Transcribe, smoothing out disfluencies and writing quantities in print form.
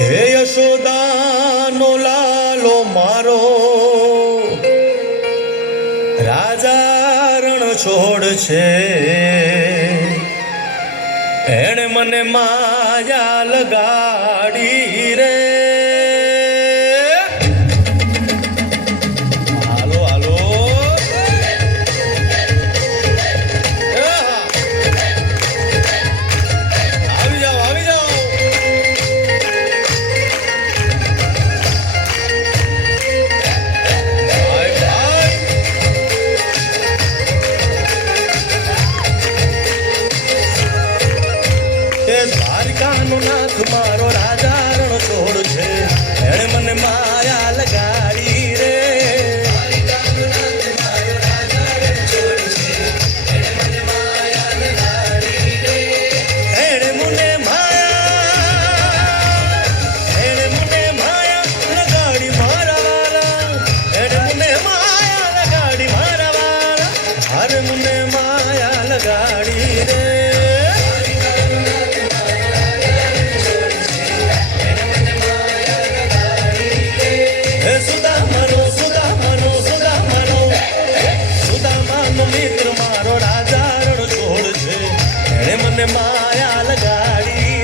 હે યશોદાનો લાલો મારો રાજા રણ છોડ છે એણે મને માયા લગાડી રે હાલો હાલો આવી જાઓ આવી જાઓ દ્વારિકાનો નાથ મારો રાજા રણ છોડ છે એણે મને માયા લગાડી